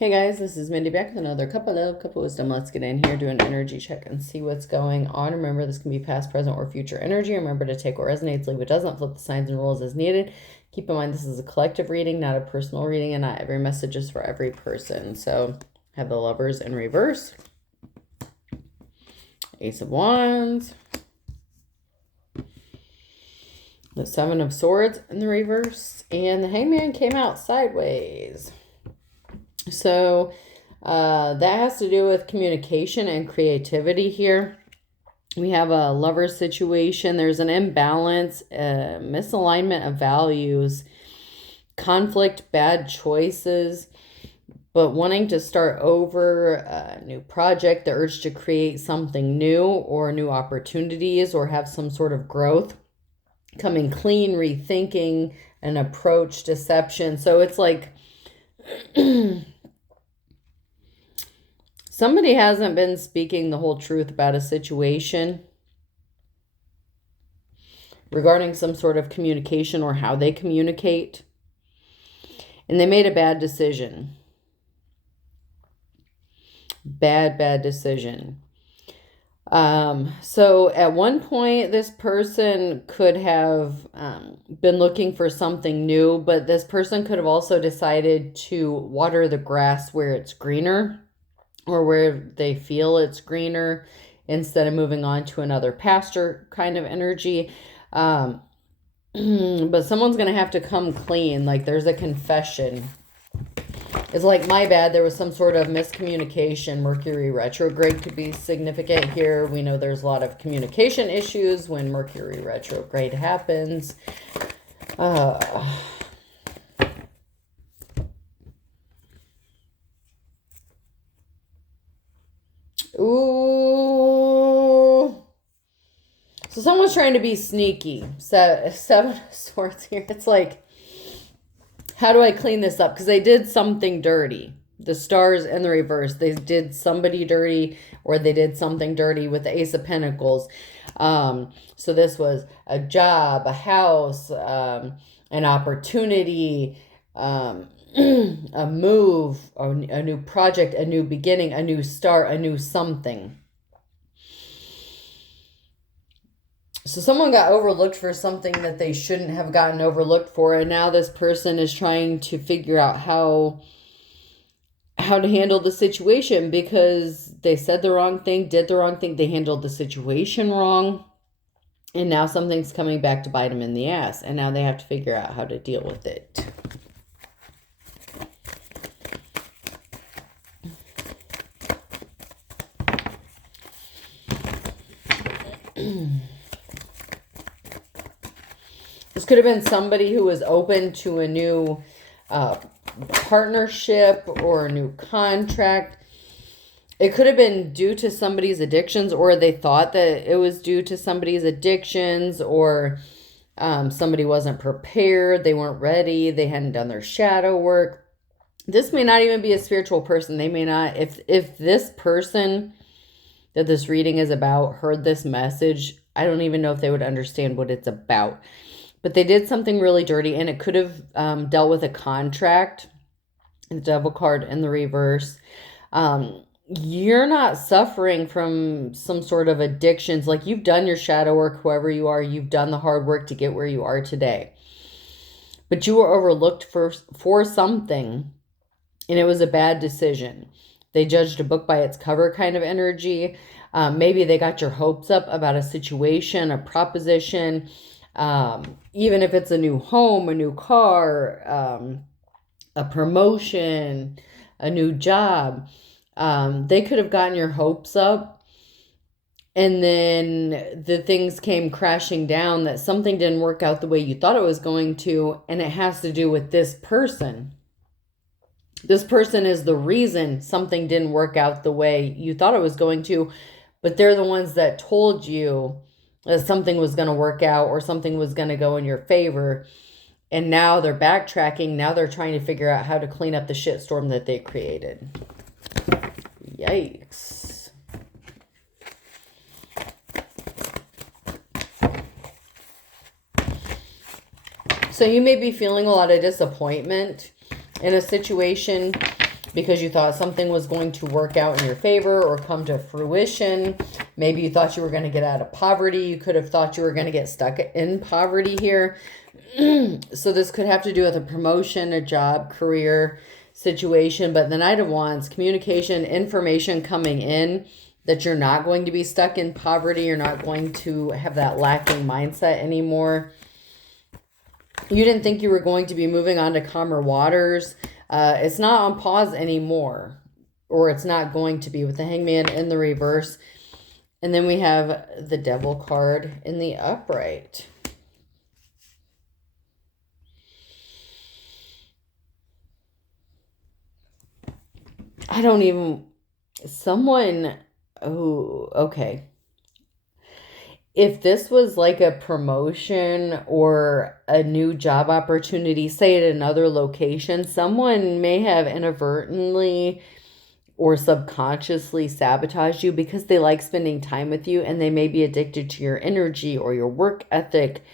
Hey guys, this is Mindy back with another cup of love, cup of wisdom. Let's get in here, do an energy check and see what's going on. Remember, this can be past, present, or future energy. Remember to take what resonates, leave what doesn't, flip the signs and rules as needed. Keep in mind, this is a collective reading, not a personal reading, and not every message is for every person. So, have the Lovers in reverse. Ace of Wands. The Seven of Swords in the reverse. And the Hangman came out sideways. So that has to do with communication and creativity here. We have a lover situation. There's an imbalance, misalignment of values, conflict, bad choices, but wanting to start over, a new project, the urge to create something new or new opportunities or have some sort of growth, coming clean, rethinking an approach, deception. So it's like somebody hasn't been speaking the whole truth about a situation regarding some sort of communication or how they communicate. And they made a bad decision. Bad decision. So at one point, this person could have been looking for something new, but this person could have also decided to water the grass where it's greener, or where they feel it's greener, instead of moving on to another pasture kind of energy. But someone's going to have to come clean. Like there's a confession. It's like, my bad, there was some sort of miscommunication. Mercury retrograde could be significant here. We know there's a lot of communication issues when Mercury retrograde happens. Ooh. So someone's trying to be sneaky. Seven of Swords here. It's like, how do I clean this up? Because they did something dirty. The stars in the reverse. They did somebody dirty, or they did something dirty with the Ace of Pentacles. So this was a job, a house, an opportunity, a move, or a new project, a new beginning, a new start, a new something. So someone got overlooked for something that they shouldn't have gotten overlooked for, and now this person is trying to figure out how to handle the situation, because they said the wrong thing, did the wrong thing, they handled the situation wrong, and now something's coming back to bite them in the ass, and now they have to figure out how to deal with it. This could have been somebody who was open to a new partnership or a new contract. It could have been due to somebody's addictions, or they thought that it was due to somebody's addictions, or somebody wasn't prepared, they weren't ready, they hadn't done their shadow work. This may not even be a spiritual person. They may not, if this person that this reading is about heard this message, I don't even know if they would understand what it's about. But they did something really dirty, and it could have dealt with a contract. The Devil card in the reverse. You're not suffering from some sort of addictions. Like, you've done your shadow work, whoever you are. You've done the hard work to get where you are today. But you were overlooked for something, and it was a bad decision. They judged a book by its cover kind of energy. Maybe they got your hopes up about a situation, a proposition, even if it's a new home, a new car, a promotion, a new job. They could have gotten your hopes up, and then the things came crashing down, that something didn't work out the way you thought it was going to, and it has to do with this person. This person is the reason something didn't work out the way you thought it was going to, but they're the ones that told you that something was going to work out, or something was going to go in your favor. And now they're backtracking. Now they're trying to figure out how to clean up the shitstorm that they created. Yikes. So you may be feeling a lot of disappointment in a situation because you thought something was going to work out in your favor or come to fruition. Maybe you thought you were going to get out of poverty. You could have thought you were going to get stuck in poverty here. So this could have to do with a promotion, a job, career situation. But the Knight of Wands, communication, information coming in that you're not going to be stuck in poverty. You're not going to have that lacking mindset anymore. You didn't think you were going to be moving on to calmer waters. It's not on pause anymore, or it's not going to be, with the Hangman in the reverse. And then we have the Devil card in the upright. I don't even, someone, oh, okay. If this was like a promotion or a new job opportunity, say at another location, someone may have inadvertently or subconsciously sabotaged you because they like spending time with you, and they may be addicted to your energy or your work ethic.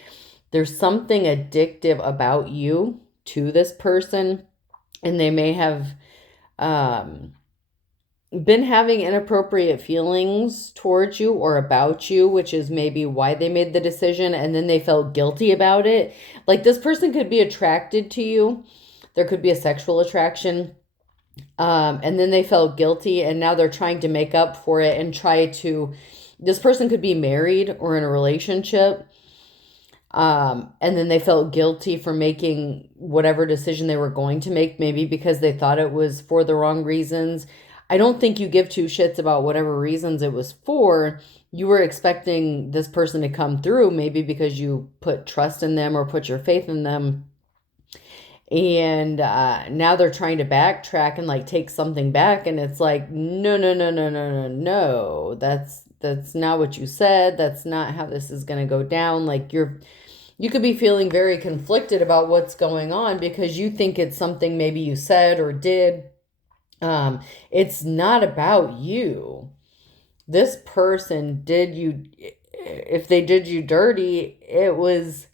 There's something addictive about you to this person, and they may have been having inappropriate feelings towards you or about you, which is maybe why they made the decision, and then they felt guilty about it. Like, this person could be attracted to you. There could be a sexual attraction. And then they felt guilty, and now they're trying to make up for it and try to, this person could be married or in a relationship. And then they felt guilty for making whatever decision they were going to make, maybe because they thought it was for the wrong reasons. I don't think you give two shits about whatever reasons it was for. You were expecting this person to come through, maybe because you put trust in them or put your faith in them. And now they're trying to backtrack and like take something back. And it's like, no. That's not what you said. That's not how this is going to go down. Like, you could be feeling very conflicted about what's going on because you think it's something maybe you said or did. It's not about you. This person did you, if they did you dirty, it was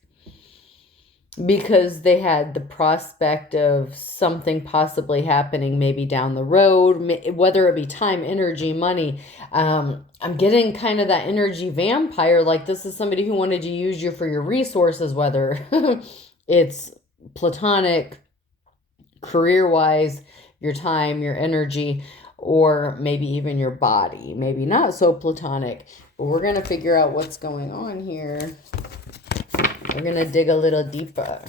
because they had the prospect of something possibly happening maybe down the road, whether it be time, energy, money. I'm getting kind of that energy vampire, like this is somebody who wanted to use you for your resources, whether it's platonic, career-wise, your time, your energy, or maybe even your body. Maybe not so platonic, but we're going to figure out what's going on here. We're going to dig a little deeper.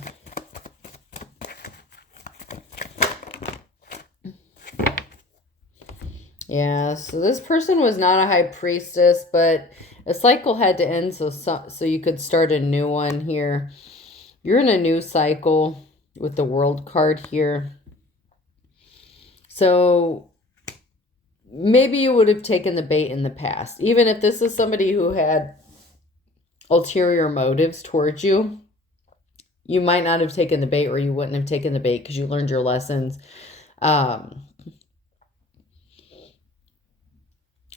Yeah, so this person was not a high priestess, but a cycle had to end so you could start a new one here. You're in a new cycle with the World card here. So maybe you would have taken the bait in the past. Even if this is somebody who had ulterior motives towards you, you might not have taken the bait, or you wouldn't have taken the bait because you learned your lessons.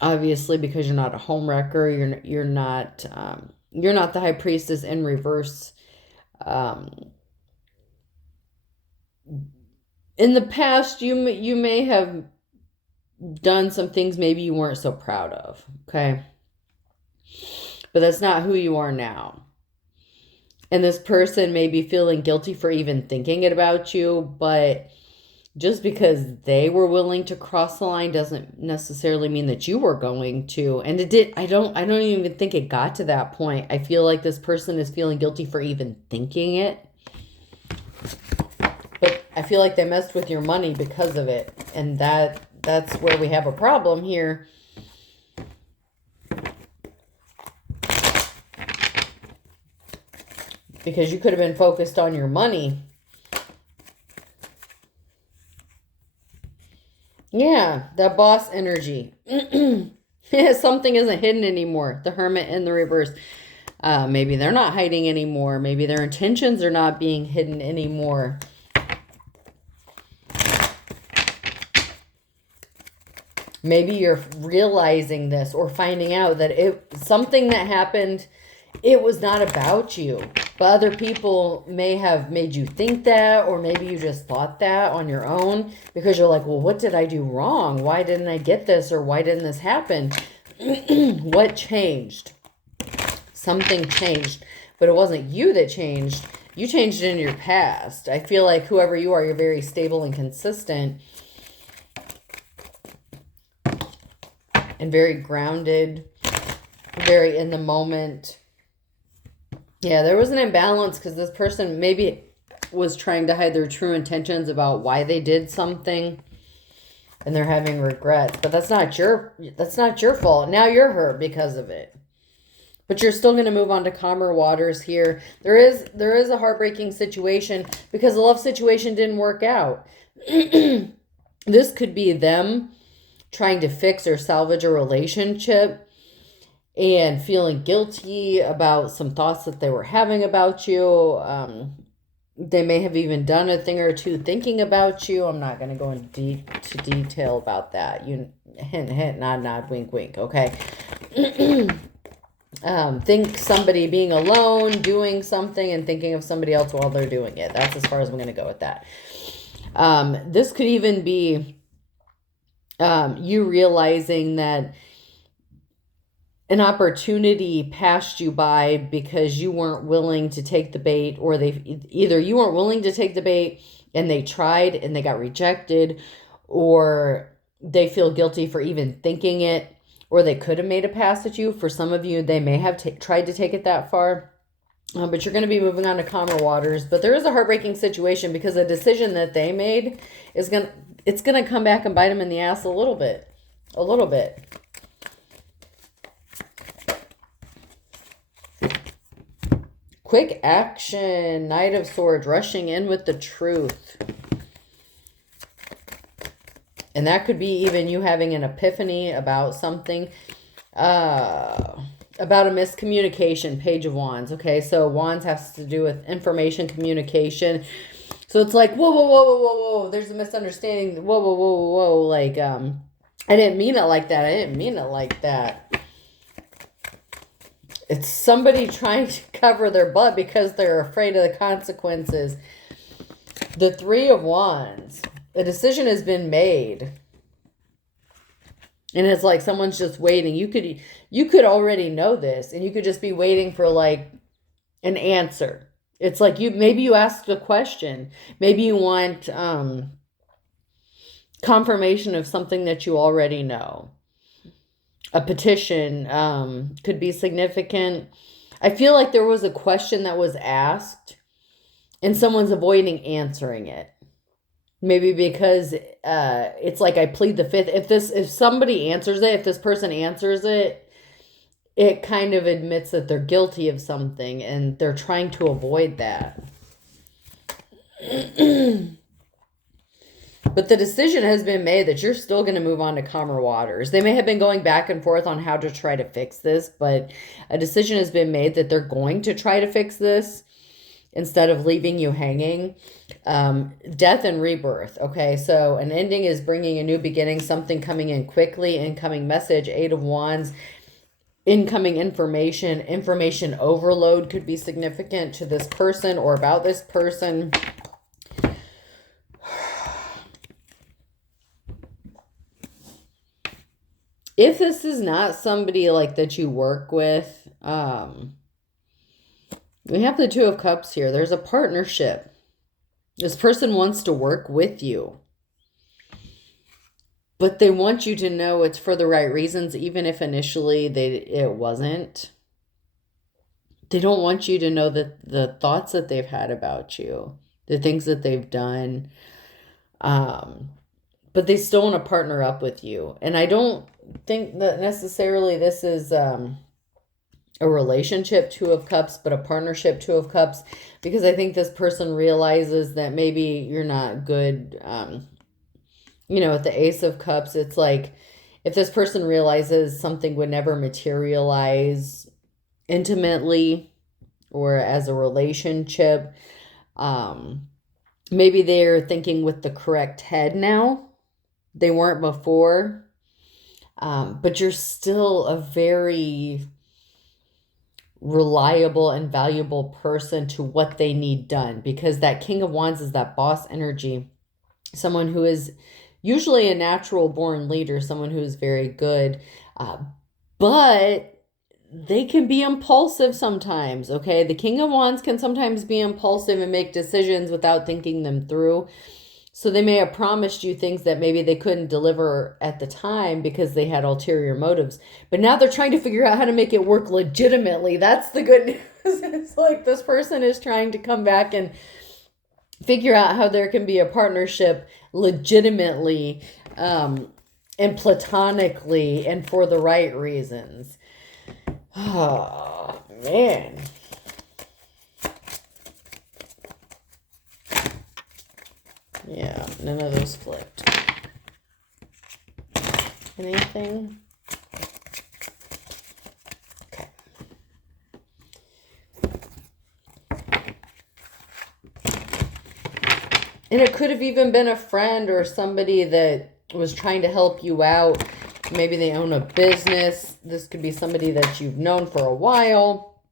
Obviously, because you're not a homewrecker, you're not the high priestess in reverse. In the past, you may have done some things maybe you weren't so proud of, okay? But that's not who you are now. And this person may be feeling guilty for even thinking it about you, but just because they were willing to cross the line doesn't necessarily mean that you were going to. And it did. I don't even think it got to that point. I feel like this person is feeling guilty for even thinking it. But I feel like they messed with your money because of it. And that's where we have a problem here. Because you could have been focused on your money. Yeah, that boss energy. Something isn't hidden anymore. The Hermit in the reverse. Maybe they're not hiding anymore. Maybe their intentions are not being hidden anymore. Maybe you're realizing this or finding out that something that happened, it was not about you. But other people may have made you think that, or maybe you just thought that on your own because you're like, well, what did I do wrong? Why didn't I get this? Or why didn't this happen? What changed? Something changed, but it wasn't you that changed. You changed it in your past. I feel like whoever you are, you're very stable and consistent and very grounded, very in the moment. Yeah, there was an imbalance because this person maybe was trying to hide their true intentions about why they did something, and they're having regrets. But that's not your fault. Now you're hurt because of it. But you're still going to move on to calmer waters here. There is a heartbreaking situation because the love situation didn't work out. This could be them trying to fix or salvage a relationship and feeling guilty about some thoughts that they were having about you. They may have even done a thing or two thinking about you. I'm not going to go into detail about that. You hint, hint, nod, nod, wink, wink. Okay. Think somebody being alone, doing something, and thinking of somebody else while they're doing it. That's as far as I'm going to go with that. This could even be you realizing that an opportunity passed you by because you weren't willing to take the bait, or either you weren't willing to take the bait and they tried and they got rejected, or they feel guilty for even thinking it, or they could have made a pass at you. For some of you, they may have tried to take it that far, but you're going to be moving on to calmer waters. But there is a heartbreaking situation because the decision that they made it's going to come back and bite them in the ass a little bit. Quick action, Knight of Swords, rushing in with the truth. And that could be even you having an epiphany about something, about a miscommunication, Page of Wands. Okay, so Wands has to do with information communication. So it's like, whoa, whoa, whoa, whoa, whoa, whoa, there's a misunderstanding. Whoa, whoa, whoa, whoa, whoa. Like, I didn't mean it like that. It's somebody trying to cover their butt because they're afraid of the consequences. The Three of Wands. A decision has been made. And it's like someone's just waiting. You could already know this, and you could just be waiting for like an answer. It's like maybe you asked a question. Maybe you want confirmation of something that you already know. A petition could be significant. I feel like there was a question that was asked and someone's avoiding answering it. Maybe because it's like I plead the fifth. If somebody answers it, if this person answers it, it kind of admits that they're guilty of something and they're trying to avoid that. But the decision has been made that you're still going to move on to calmer waters. They may have been going back and forth on how to try to fix this, but a decision has been made that they're going to try to fix this instead of leaving you hanging. Death and rebirth. Okay, so an ending is bringing a new beginning, something coming in quickly, incoming message, Eight of Wands, incoming information overload could be significant to this person or about this person. If this is not somebody like that you work with, we have the Two of Cups here. There's a partnership. This person wants to work with you, but they want you to know it's for the right reasons, even if initially it wasn't. They don't want you to know that the thoughts that they've had about you, the things that they've done, but they still want to partner up with you. And I don't think that necessarily this is a relationship Two of Cups, but a partnership Two of Cups, because I think this person realizes that maybe you're not good. With the Ace of Cups, it's like if this person realizes something would never materialize intimately or as a relationship, maybe they're thinking with the correct head now. They weren't before, but you're still a very reliable and valuable person to what they need done, because that King of Wands is that boss energy, someone who is usually a natural born leader, someone who is very good, but they can be impulsive sometimes, okay? The King of Wands can sometimes be impulsive and make decisions without thinking them through. So they may have promised you things that maybe they couldn't deliver at the time because they had ulterior motives. But now they're trying to figure out how to make it work legitimately. That's the good news. It's like this person is trying to come back and figure out how there can be a partnership legitimately, and platonically, and for the right reasons. Oh, man. Yeah, none of those flipped. Anything? Okay. And it could have even been a friend or somebody that was trying to help you out. Maybe they own a business. This could be somebody that you've known for a while.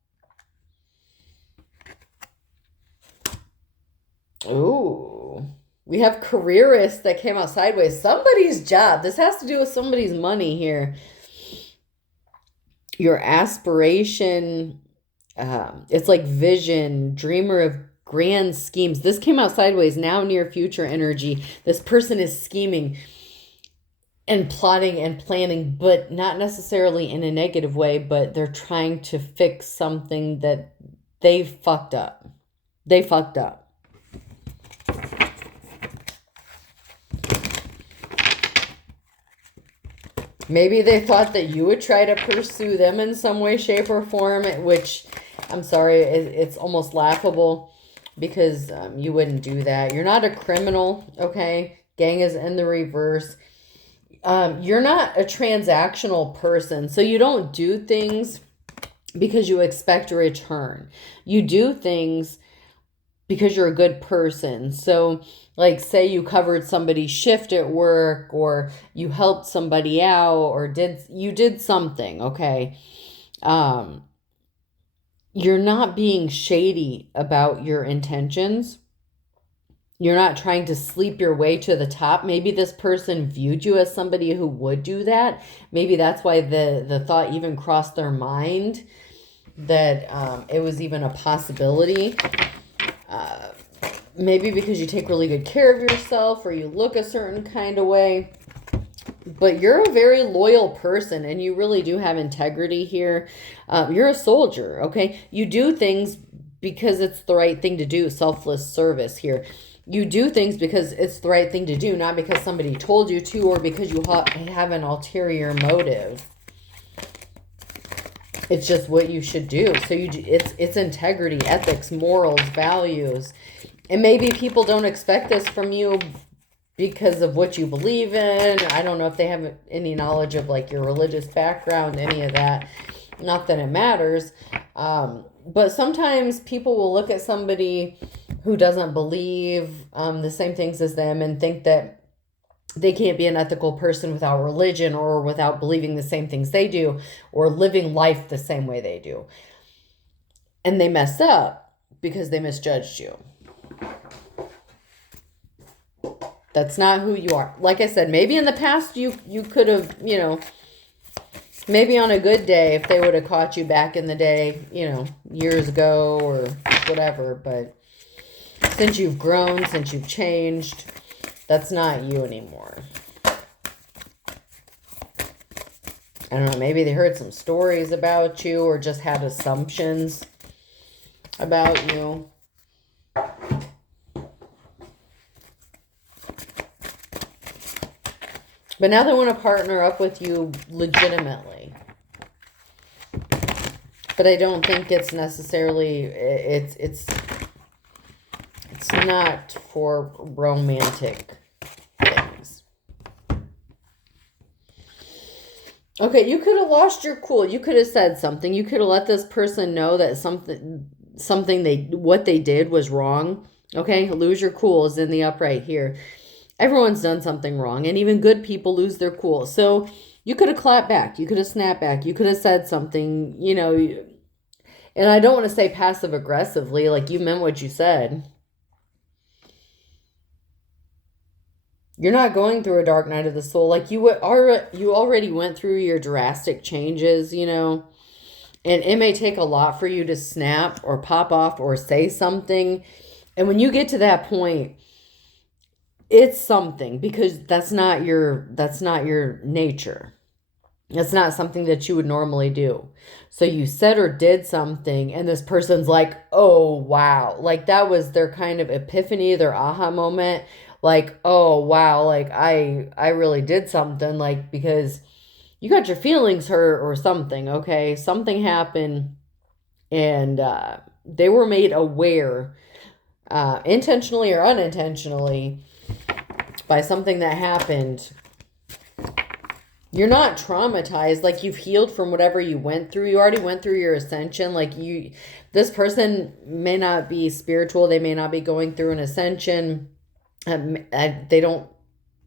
Ooh. We have careerists that came out sideways. Somebody's job. This has to do with somebody's money here. Your aspiration. It's like vision, dreamer of grand schemes. This came out sideways. Now near future energy. This person is scheming and plotting and planning, but not necessarily in a negative way, but they're trying to fix something that they fucked up. They fucked up. Maybe they thought that you would try to pursue them in some way, shape, or form, which, I'm sorry, it's almost laughable, because you wouldn't do that. You're not a criminal, okay? Gang is in the reverse. You're not a transactional person, so you don't do things because you expect a return. You do things because you're a good person. So, like, say you covered somebody's shift at work, or you helped somebody out, or you did something, okay? You're not being shady about your intentions. You're not trying to sleep your way to the top. Maybe this person viewed you as somebody who would do that. Maybe that's why the thought even crossed their mind that it was even a possibility. Maybe because you take really good care of yourself, or you look a certain kind of way. But you're a very loyal person, and you really do have integrity here. You're a soldier, okay? You do things because it's the right thing to do. Selfless service here. You do things because it's the right thing to do, not because somebody told you to, or because you have an ulterior motive. It's just what you should do. So it's integrity, ethics, morals, values. And maybe people don't expect this from you because of what you believe in. I don't know if they have any knowledge of like your religious background, any of that. Not that it matters. But sometimes people will look at somebody who doesn't believe the same things as them and think that they can't be an ethical person without religion, or without believing the same things they do, or living life the same way they do. And they mess up because they misjudged you. That's not who you are. Like I said, maybe in the past you could have, maybe on a good day, if they would have caught you back in the day, years ago or whatever. But since you've grown, since you've changed, that's not you anymore. I don't know, maybe they heard some stories about you, or just had assumptions about you. But now they want to partner up with you legitimately. But I don't think it's necessarily, it's not for romantic things. Okay, you could have lost your cool. You could have said something. You could have let this person know that what they did was wrong. Okay, lose your cool is in the upright here. Everyone's done something wrong, and even good people lose their cool. So you could have clapped back. You could have snapped back. You could have said something, And I don't want to say passive aggressively, like you meant what you said. You're not going through a dark night of the soul. Like you already went through your drastic changes, and it may take a lot for you to snap or pop off or say something. And when you get to that point, it's something, because that's not your nature. It's not something that you would normally do. So you said or did something, and this person's like, oh, wow. Like that was their kind of epiphany, their aha moment. Like, oh, wow. Like I really did something, like, because you got your feelings hurt or something. Okay. Something happened, and they were made aware, intentionally or unintentionally, by something that happened. You're not traumatized. Like you've healed from whatever you went through. You already went through your ascension. Like this person may not be spiritual. They may not be going through an ascension. They don't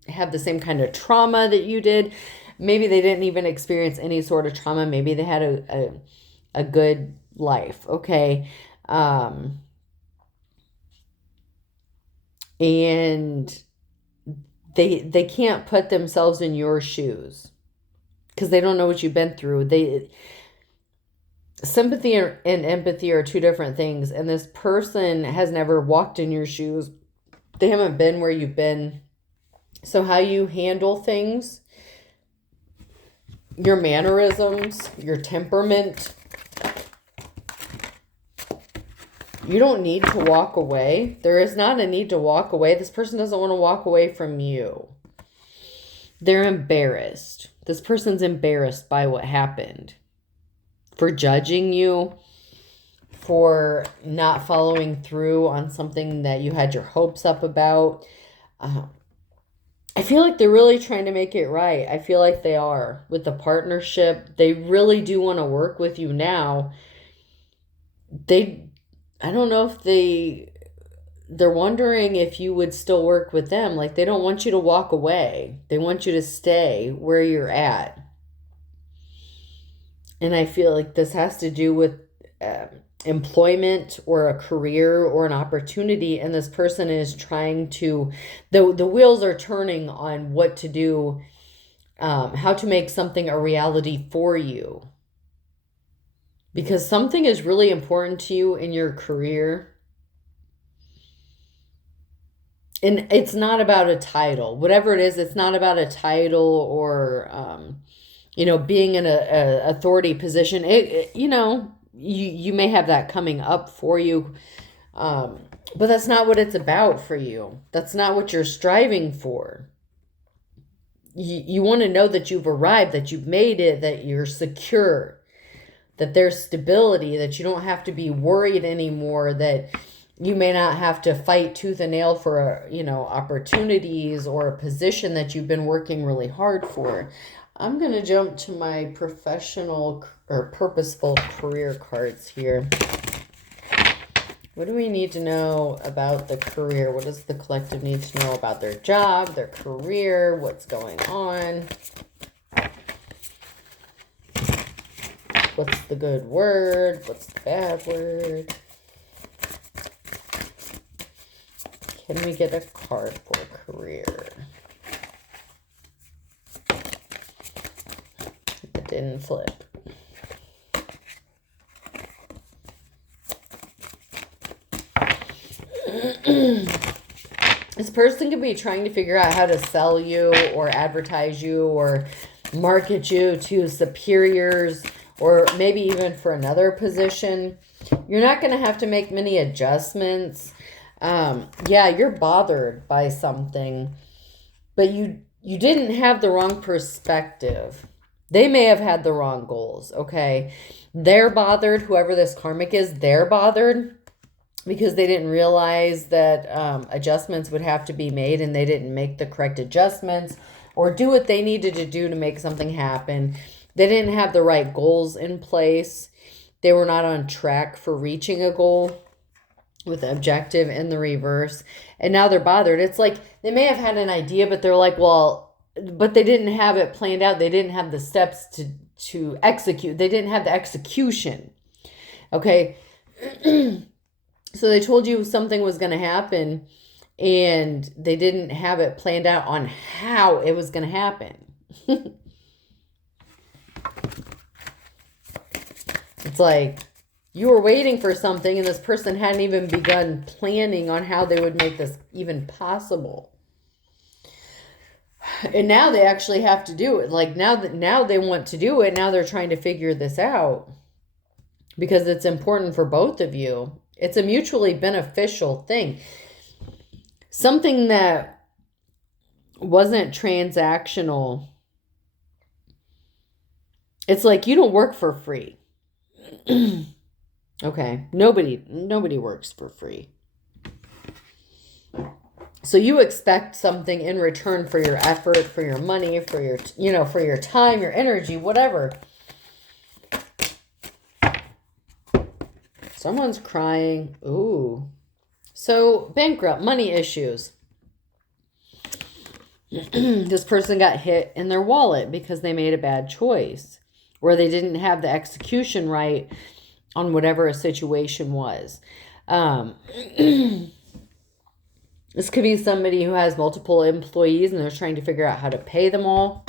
have the same kind of trauma that you did. Maybe they didn't even experience any sort of trauma. Maybe they had a good life. Okay. And they can't put themselves in your shoes, because they don't know what you've been through. Sympathy and empathy are two different things, and this person has never walked in your shoes. They haven't been where you've been. So how you handle things, your mannerisms, your temperament, you don't need to walk away. There is not a need to walk away. This person doesn't want to walk away from you. They're embarrassed. This person's embarrassed by what happened, for judging you, for not following through on something that you had your hopes up about. I feel like they're really trying to make it right. I feel like they are with the partnership. They really do want to work with you now. I don't know if they're wondering if you would still work with them. Like they don't want you to walk away. They want you to stay where you're at. And I feel like this has to do with employment or a career or an opportunity. And this person is trying to, the wheels are turning on what to do, how to make something a reality for you. Because something is really important to you in your career. And it's not about a title. Whatever it is, it's not about a title or, being in a authority position. You may have that coming up for you. But that's not what it's about for you. That's not what you're striving for. You want to know that you've arrived, that you've made it, that you're secure, that there's stability, that you don't have to be worried anymore, that you may not have to fight tooth and nail for, opportunities or a position that you've been working really hard for. I'm going to jump to my professional or purposeful career cards here. What do we need to know about the career? What does the collective need to know about their job, their career, what's going on? What's the good word? What's the bad word? Can we get a card for career? It didn't flip. This person could be trying to figure out how to sell you or advertise you or market you to superiors, or maybe even for another position. You're not going to have to make many adjustments. You're bothered by something, but you didn't have the wrong perspective. They may have had the wrong goals, okay? They're bothered, whoever this karmic is, they're bothered because they didn't realize that adjustments would have to be made, and they didn't make the correct adjustments or do what they needed to do to make something happen. They didn't have the right goals in place. They were not on track for reaching a goal with the objective in the reverse. And now they're bothered. It's like they may have had an idea, but they're like, well, but they didn't have it planned out. They didn't have the steps to execute. They didn't have the execution. Okay. So they told you something was going to happen and they didn't have it planned out on how it was going to happen. It's like you were waiting for something and this person hadn't even begun planning on how they would make this even possible. And now they actually have to do it. Like now they want to do it. Now they're trying to figure this out because it's important for both of you. It's a mutually beneficial thing. Something that wasn't transactional. It's like you don't work for free. Okay. Nobody works for free. So you expect something in return for your effort, for your money, for your, for your time, your energy, whatever. Someone's crying. Ooh. So bankrupt, money issues. This person got hit in their wallet because they made a bad choice, or they didn't have the execution right on whatever a situation was. This could be somebody who has multiple employees and they're trying to figure out how to pay them all.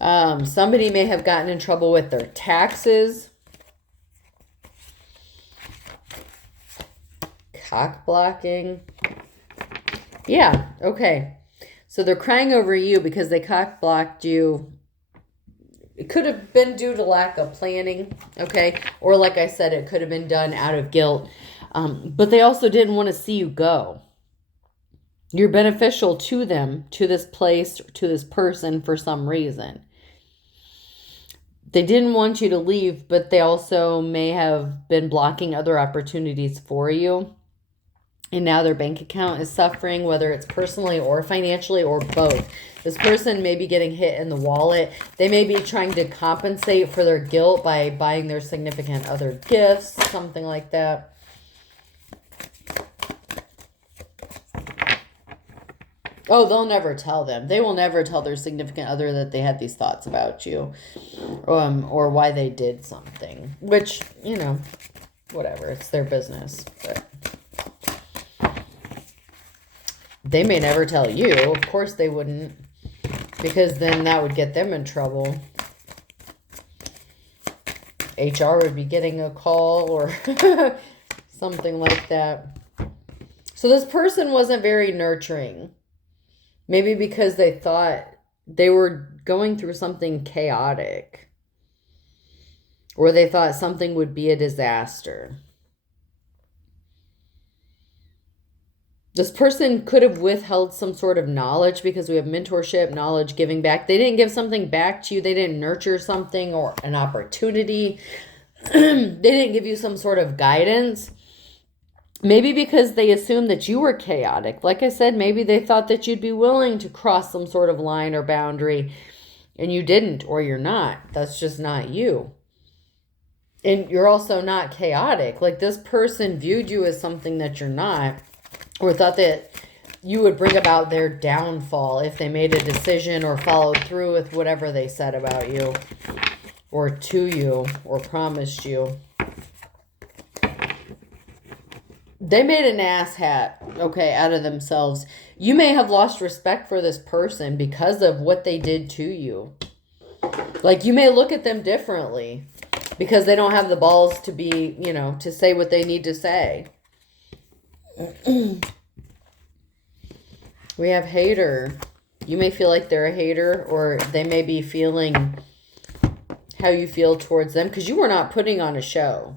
Somebody may have gotten in trouble with their taxes. Cock blocking. Yeah, okay. So they're crying over you because they cock blocked you. It could have been due to lack of planning, okay? Or like I said, it could have been done out of guilt. But they also didn't want to see you go. You're beneficial to them, to this place, to this person for some reason. They didn't want you to leave, but they also may have been blocking other opportunities for you. And now their bank account is suffering, whether it's personally or financially or both. This person may be getting hit in the wallet. They may be trying to compensate for their guilt by buying their significant other gifts, something like that. Oh, they'll never tell them. They will never tell their significant other that they had these thoughts about you, or why they did something, which, whatever, it's their business. But they may never tell you. Of course they wouldn't, because then that would get them in trouble. HR would be getting a call or something like that. So this person wasn't very nurturing. Maybe because they thought they were going through something chaotic, or they thought something would be a disaster. This person could have withheld some sort of knowledge because we have mentorship, knowledge, giving back. They didn't give something back to you. They didn't nurture something or an opportunity. They didn't give you some sort of guidance. Maybe because they assumed that you were chaotic. Like I said, maybe they thought that you'd be willing to cross some sort of line or boundary, and you didn't, or you're not. That's just not you. And you're also not chaotic. Like this person viewed you as something that you're not, or thought that you would bring about their downfall if they made a decision or followed through with whatever they said about you, or to you, or promised you. They made an asshat, okay, out of themselves. You may have lost respect for this person because of what they did to you. Like, you may look at them differently because they don't have the balls to be, to say what they need to say. We have hater. You may feel like they're a hater, or they may be feeling how you feel towards them because you were not putting on a show.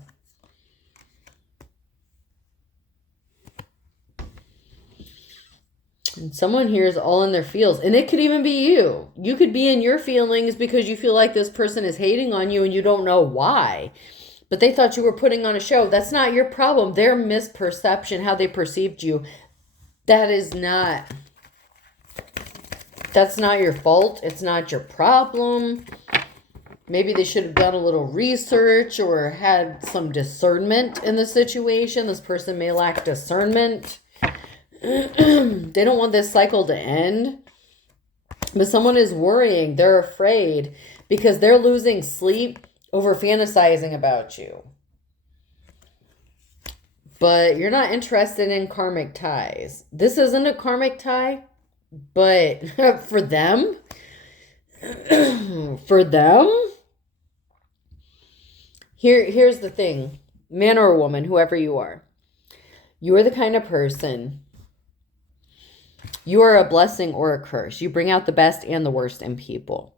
And someone here is all in their feels. And it could even be you. You could be in your feelings because you feel like this person is hating on you and you don't know why. But they thought you were putting on a show. That's not your problem. Their misperception, how they perceived you, that's not your fault. It's not your problem. Maybe they should have done a little research or had some discernment in the situation. This person may lack discernment. They don't want this cycle to end. But someone is worrying. They're afraid because they're losing sleep over fantasizing about you. but you're not interested in karmic ties. This isn't a karmic tie, but for them, for them, here's the thing, man or woman, whoever you are the kind of person, you are a blessing or a curse. You bring out the best and the worst in people.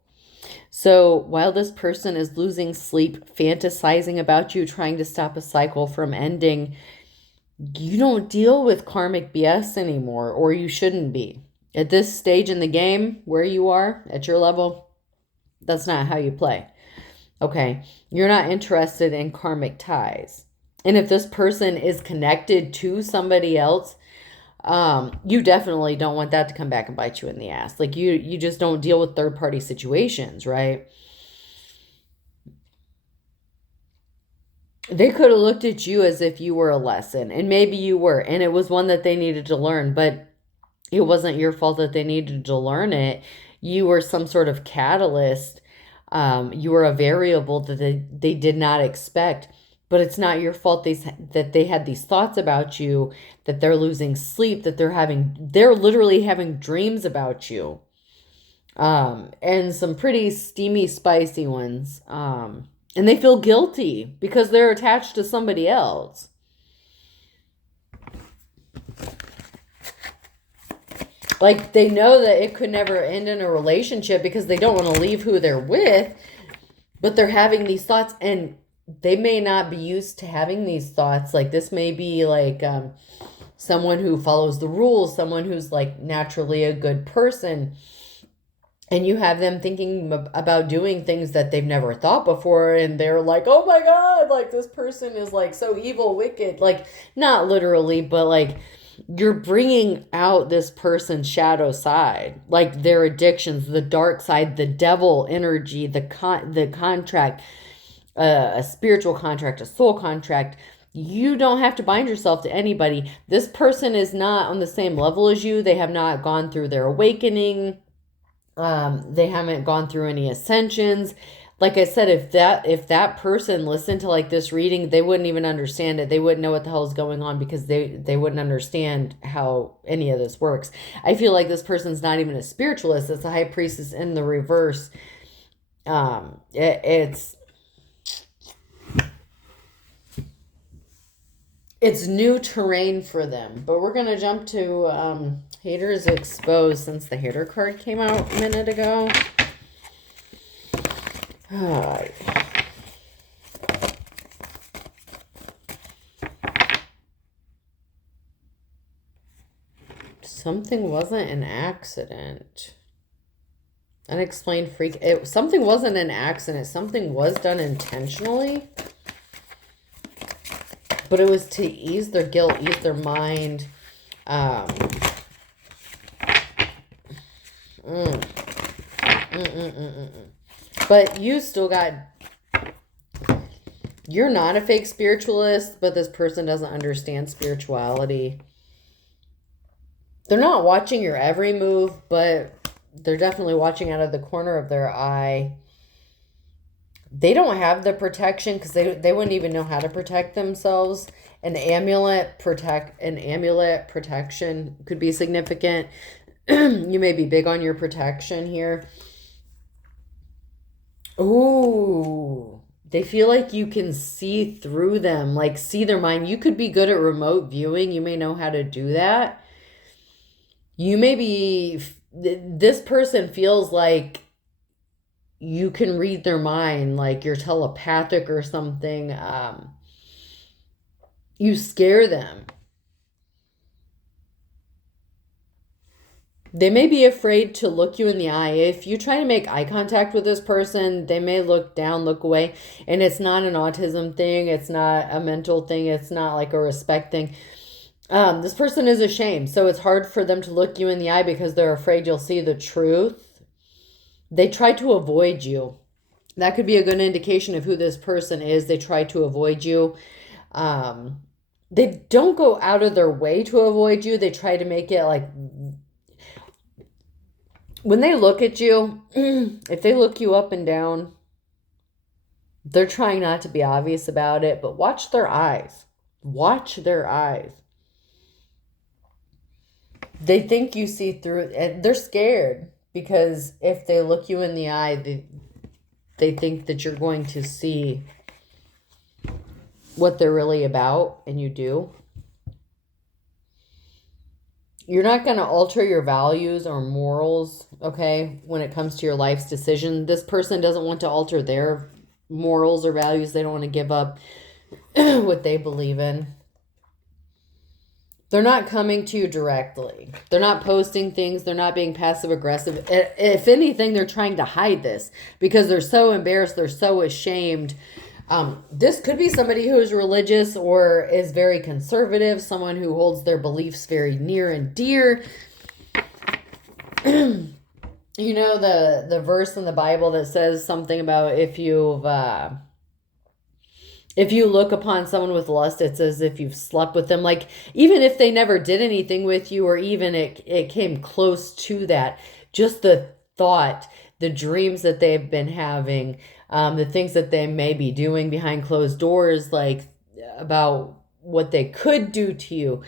So while this person is losing sleep, fantasizing about you, trying to stop a cycle from ending, you don't deal with karmic BS anymore, or you shouldn't be. At this stage in the game, where you are, at your level, that's not how you play. Okay, you're not interested in karmic ties. And if this person is connected to somebody else, you definitely don't want that to come back and bite you in the ass. Like you just don't deal with third-party situations, right? They could have looked at you as if you were a lesson, and maybe you were, and it was one that they needed to learn, but it wasn't your fault that they needed to learn it. You were some sort of catalyst. You were a variable that they did not expect, but it's not your fault that they had these thoughts about you, that they're losing sleep, that they're literally having dreams about you. And some pretty steamy, spicy ones. And they feel guilty because they're attached to somebody else. Like, they know that it could never end in a relationship because they don't want to leave who they're with, but they're having these thoughts, and they may not be used to having these thoughts. Like, this may be like someone who follows the rules, someone who's like naturally a good person, and you have them thinking about doing things that they've never thought before, and they're like, oh my God, like this person is like so evil, wicked. Like, not literally, but like you're bringing out this person's shadow side, like their addictions, the dark side, the devil energy, the contract, a spiritual contract, a soul contract. You don't have to bind yourself to anybody. This person is not on the same level as you. They have not gone through their awakening. They haven't gone through any ascensions. Like I said, if that person listened to like this reading, they wouldn't even understand it. They wouldn't know what the hell is going on because they wouldn't understand how any of this works. I feel like this person's not even a spiritualist. It's a high priestess in the reverse. It's new terrain for them. But we're going to jump to Haters Exposed, since the hater card came out a minute ago. Something wasn't an accident. Unexplained freak. Something wasn't an accident. Something was done intentionally. But it was to ease their guilt, ease their mind. But you still got... You're not a fake spiritualist, but this person doesn't understand spirituality. They're not watching your every move, but they're definitely watching out of the corner of their eye. They don't have the protection because they wouldn't even know how to protect themselves. An amulet protection could be significant. You may be big on your protection here. Ooh, they feel like you can see through them, like see their mind. You could be good at remote viewing. You may know how to do that. You may be, this person feels like you can read their mind, like you're telepathic or something. You scare them. They may be afraid to look you in the eye. If you try to make eye contact with this person, they may look down, look away. And it's not an autism thing. It's not a mental thing. It's not like a respect thing. This person is ashamed. So it's hard for them to look you in the eye because they're afraid you'll see the truth. They try to avoid you. That could be a good indication of who this person is. They try to avoid you. They don't go out of their way to avoid you. They try to make it like... When they look at you, if they look you up and down, they're trying not to be obvious about it, but watch their eyes. Watch their eyes. They think you see through it, and they're scared because if they look you in the eye, they think that you're going to see what they're really about, and you do. You're not going to alter your values or morals, okay, when it comes to your life's decision. This person doesn't want to alter their morals or values. They don't want to give up what they believe in. They're not coming to you directly. They're not posting things. They're not being passive aggressive. If anything, they're trying to hide this because they're so embarrassed. They're so ashamed. This could be somebody who is religious or is very conservative, someone who holds their beliefs very near and dear. You know the verse in the Bible that says something about if you look upon someone with lust, it's as if you've slept with them. Like, even if they never did anything with you, or even it came close to that, just the thought, the dreams that they've been having, the things that they may be doing behind closed doors, like about what they could do to you,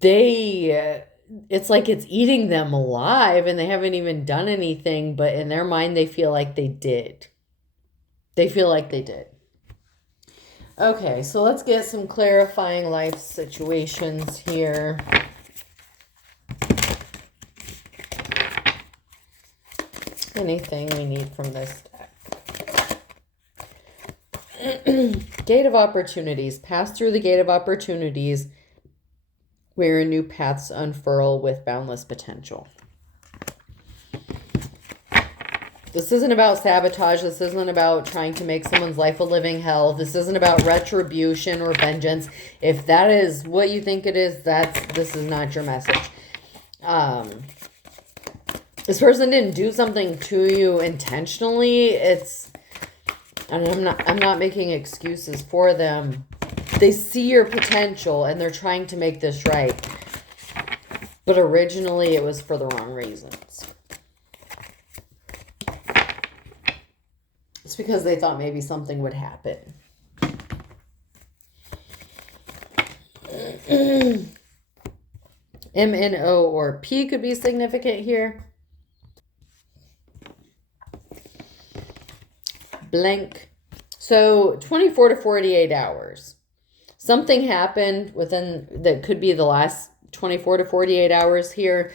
it's like it's eating them alive and they haven't even done anything, but in their mind, they feel like they did. They feel like they did. Okay, so let's get some clarifying life situations here. Anything we need from this deck. Gate of opportunities. Pass through the gate of opportunities where new paths unfurl with boundless potential. This isn't about sabotage. This isn't about trying to make someone's life a living hell. This isn't about retribution or vengeance. If that is what you think it is, this is not your message. This person didn't do something to you intentionally. And I'm not making excuses for them. They see your potential and they're trying to make this right. But originally it was for the wrong reasons. It's because they thought maybe something would happen. M, N, O, or P could be significant here. Blank. So 24 to 48 hours. Something happened within, that could be the last 24 to 48 hours here.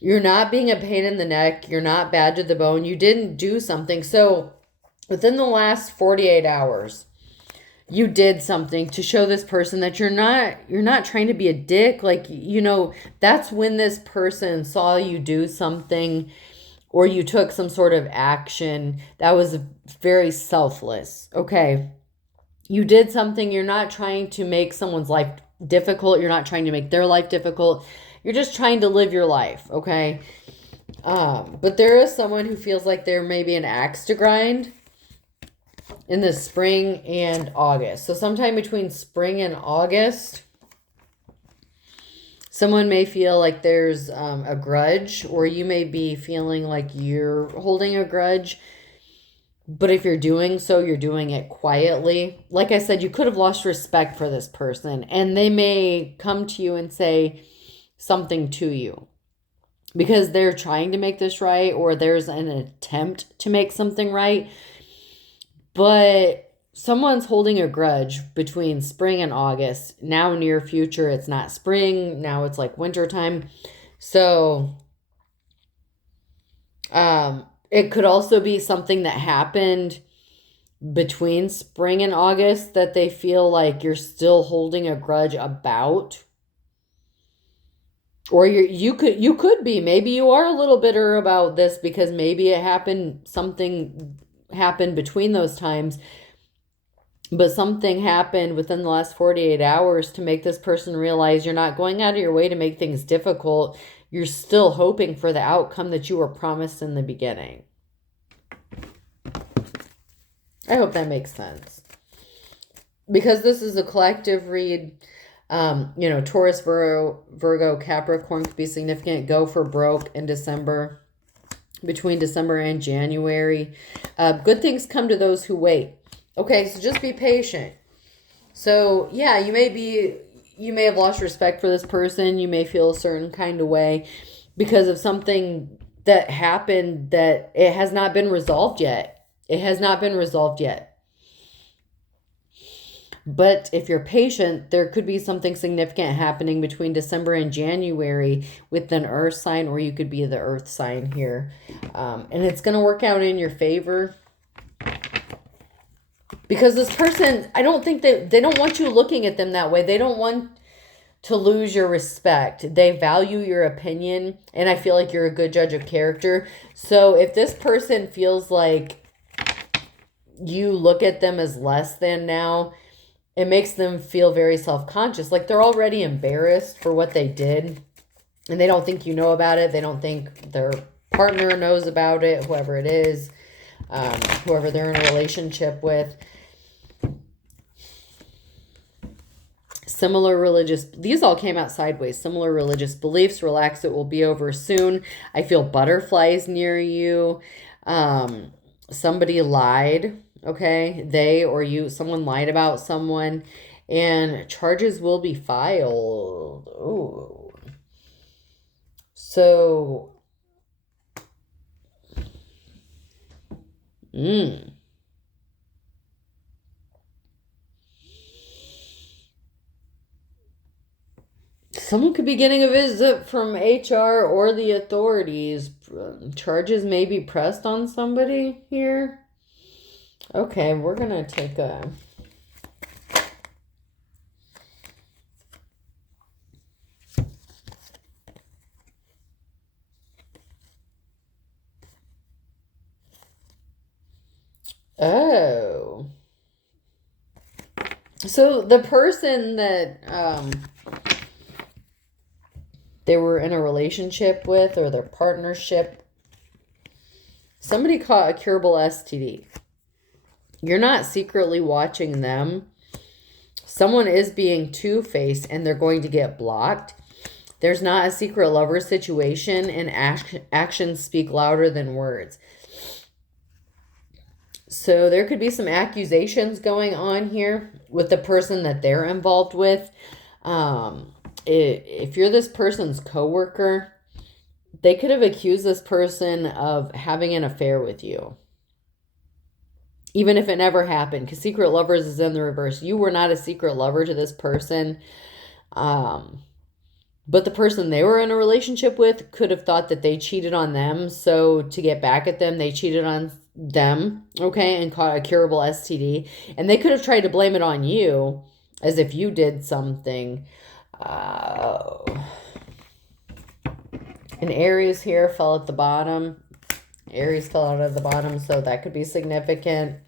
You're not being a pain in the neck. You're not bad to the bone. You didn't do something. So within the last 48 hours, you did something to show this person that you're not trying to be a dick. Like, you know, that's when this person saw you do something or you took some sort of action that was very selfless. Okay. You did something. You're not trying to make someone's life difficult. You're not trying to make their life difficult. You're just trying to live your life, okay? But there is someone who feels like there may be an axe to grind in the spring and August. So sometime between spring and August, someone may feel like there's a grudge, or you may be feeling like you're holding a grudge. But if you're doing so, you're doing it quietly. Like I said, you could have lost respect for this person, and they may come to you and say something to you because they're trying to make this right, or there's an attempt to make something right. But someone's holding a grudge between spring and August. Now, near future, it's not spring. Now it's like wintertime. So, it could also be something that happened between spring and August that they feel like you're still holding a grudge about. Or you could be, maybe you are a little bitter about this because maybe something happened between those times, but something happened within the last 48 hours to make this person realize you're not going out of your way to make things difficult. You're still hoping for the outcome that you were promised in the beginning. I hope that makes sense. Because this is a collective read, Taurus, Virgo, Capricorn could be significant. Go for broke in December, between December and January. Good things come to those who wait. Okay, so just be patient. So, yeah, you may have lost respect for this person. You may feel a certain kind of way because of something that happened that it has not been resolved yet. It has not been resolved yet. But if you're patient, there could be something significant happening between December and January with an earth sign, or you could be the earth sign here. And it's going to work out in your favor. Because this person, I don't think they don't want you looking at them that way. They don't want to lose your respect. They value your opinion, and I feel like you're a good judge of character. So if this person feels like you look at them as less than now, it makes them feel very self-conscious. Like they're already embarrassed for what they did, and they don't think you know about it. They don't think their partner knows about it, whoever it is, whoever they're in a relationship with. Similar religious, these all came out sideways. Similar religious beliefs, relax, it will be over soon. I feel butterflies near you. Somebody lied, okay? They or you, someone lied about someone, and charges will be filed. Ooh. So, someone could be getting a visit from HR or the authorities. Charges may be pressed on somebody here. Okay, we're going to take a... Oh. So the person that they were in a relationship with, or their partnership, somebody caught a curable STD. You're not secretly watching them. Someone is being two-faced and they're going to get blocked. There's not a secret lover situation, and actions speak louder than words. So there could be some accusations going on here with the person that they're involved with. If you're this person's coworker, they could have accused this person of having an affair with you, even if it never happened, because secret lovers is in the reverse. You were not a secret lover to this person, but the person they were in a relationship with could have thought that they cheated on them, so to get back at them, they cheated on them, okay, and caught a curable STD, and they could have tried to blame it on you as if you did something. An Aries here fell at the bottom. Aries fell out of the bottom, so that could be significant.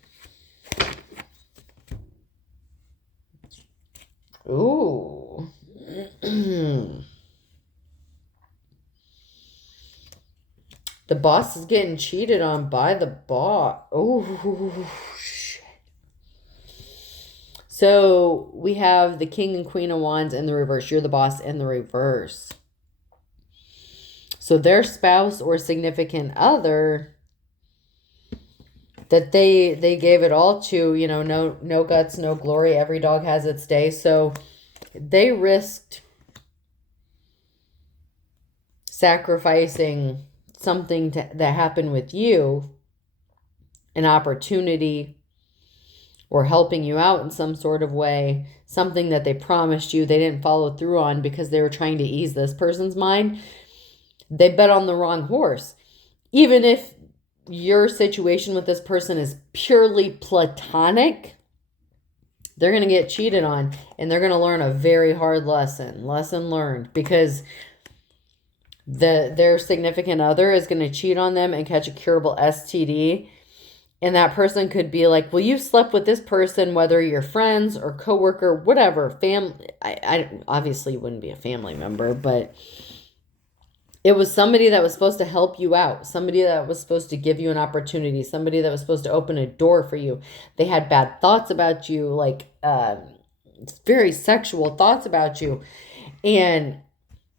Ooh. The boss is getting cheated on by the boss. Oh, shit. So we have the King and Queen of Wands in the reverse. You're the boss in the reverse. So their spouse or significant other that they gave it all to, you know, no guts, no glory. Every dog has its day. So they risked sacrificing something that happened with you, an opportunity, or helping you out in some sort of way, something that they promised you they didn't follow through on because they were trying to ease this person's mind. They bet on the wrong horse. Even if your situation with this person is purely platonic, they're going to get cheated on, and they're going to learn a very hard lesson learned, because their significant other is going to cheat on them and catch a curable STD. And that person could be like, well, you slept with this person, whether you're friends or coworker, whatever, family. I obviously wouldn't be a family member, but it was somebody that was supposed to help you out, somebody that was supposed to give you an opportunity, somebody that was supposed to open a door for you. They had bad thoughts about you, like very sexual thoughts about you. And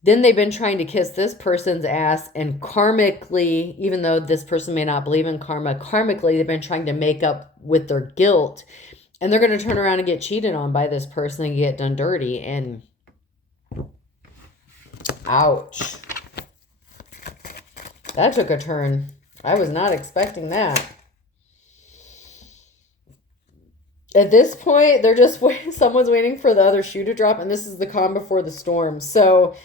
then they've been trying to kiss this person's ass, and karmically, even though this person may not believe in karma, karmically, they've been trying to make up with their guilt And they're going to turn around and get cheated on by this person and get done dirty. And ouch. That took a turn. I was not expecting that. At this point, they're just someone's waiting for the other shoe to drop, and this is the calm before the storm. So,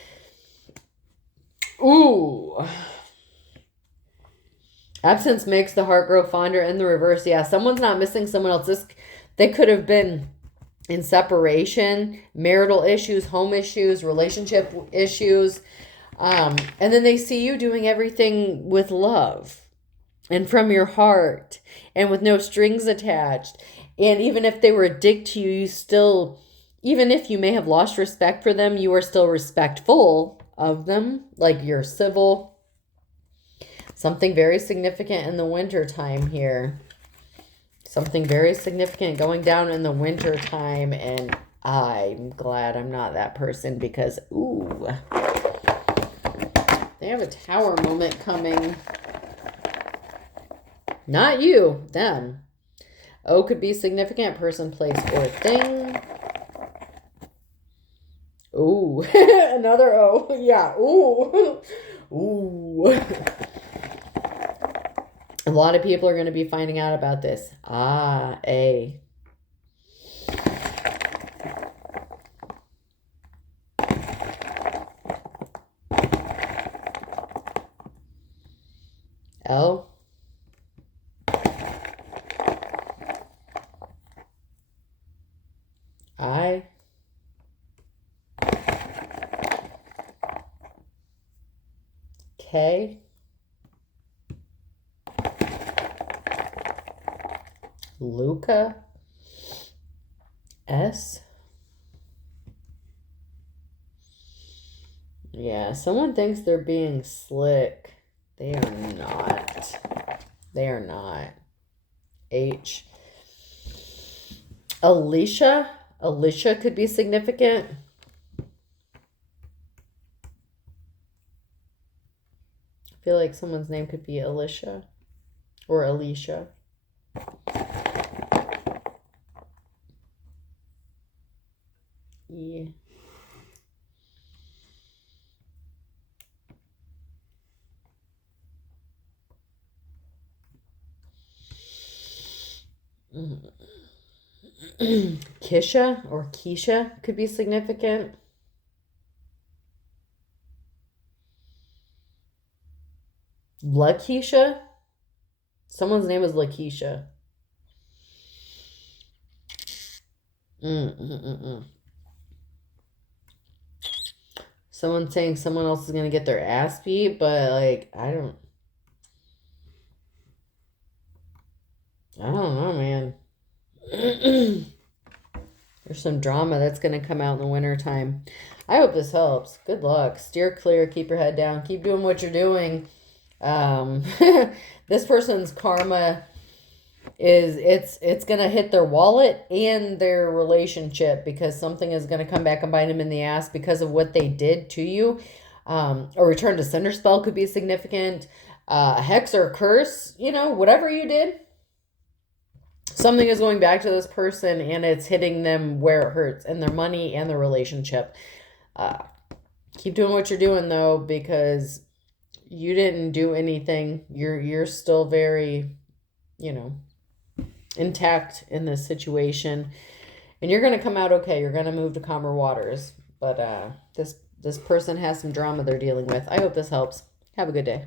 ooh. Absence makes the heart grow fonder, in the reverse. Yeah, someone's not missing someone else. They could have been in separation, marital issues, home issues, relationship issues. And then they see you doing everything with love and from your heart and with no strings attached. And even if they were a dick to you, you still, even if you may have lost respect for them, you are still respectful of them. Like you're civil. Something very significant in the winter time here. Something very significant going down in the winter time. And I'm glad I'm not that person because, ooh, they have a tower moment coming. Not you, them. O could be significant, person, place, or thing. Ooh, another O. Yeah, ooh. Ooh. A lot of people are going to be finding out about this. Ah, A. L. I. K. Luca. S. Yeah, someone thinks they're being slick. They are not. They are not. H. Alicia. Alicia could be significant. I feel like someone's name could be Alicia or Alicia. Yeah. Kisha or Keisha could be significant. LaKeisha? Someone's name is LaKeisha. Someone's saying someone else is going to get their ass beat, but like, I don't know, man. There's some drama that's going to come out in the wintertime. I hope this helps. Good luck. Steer clear. Keep your head down. Keep doing what you're doing. This person's karma is it's going to hit their wallet and their relationship because something is going to come back and bite them in the ass because of what they did to you. A return to sender spell could be significant. A hex or a curse, whatever you did. Something is going back to this person and it's hitting them where it hurts and their money and their relationship. Keep doing what you're doing though, because you didn't do anything. You're still very, intact in this situation, and you're going to come out okay. You're going to move to calmer waters, but this person has some drama they're dealing with. I hope this helps. Have a good day.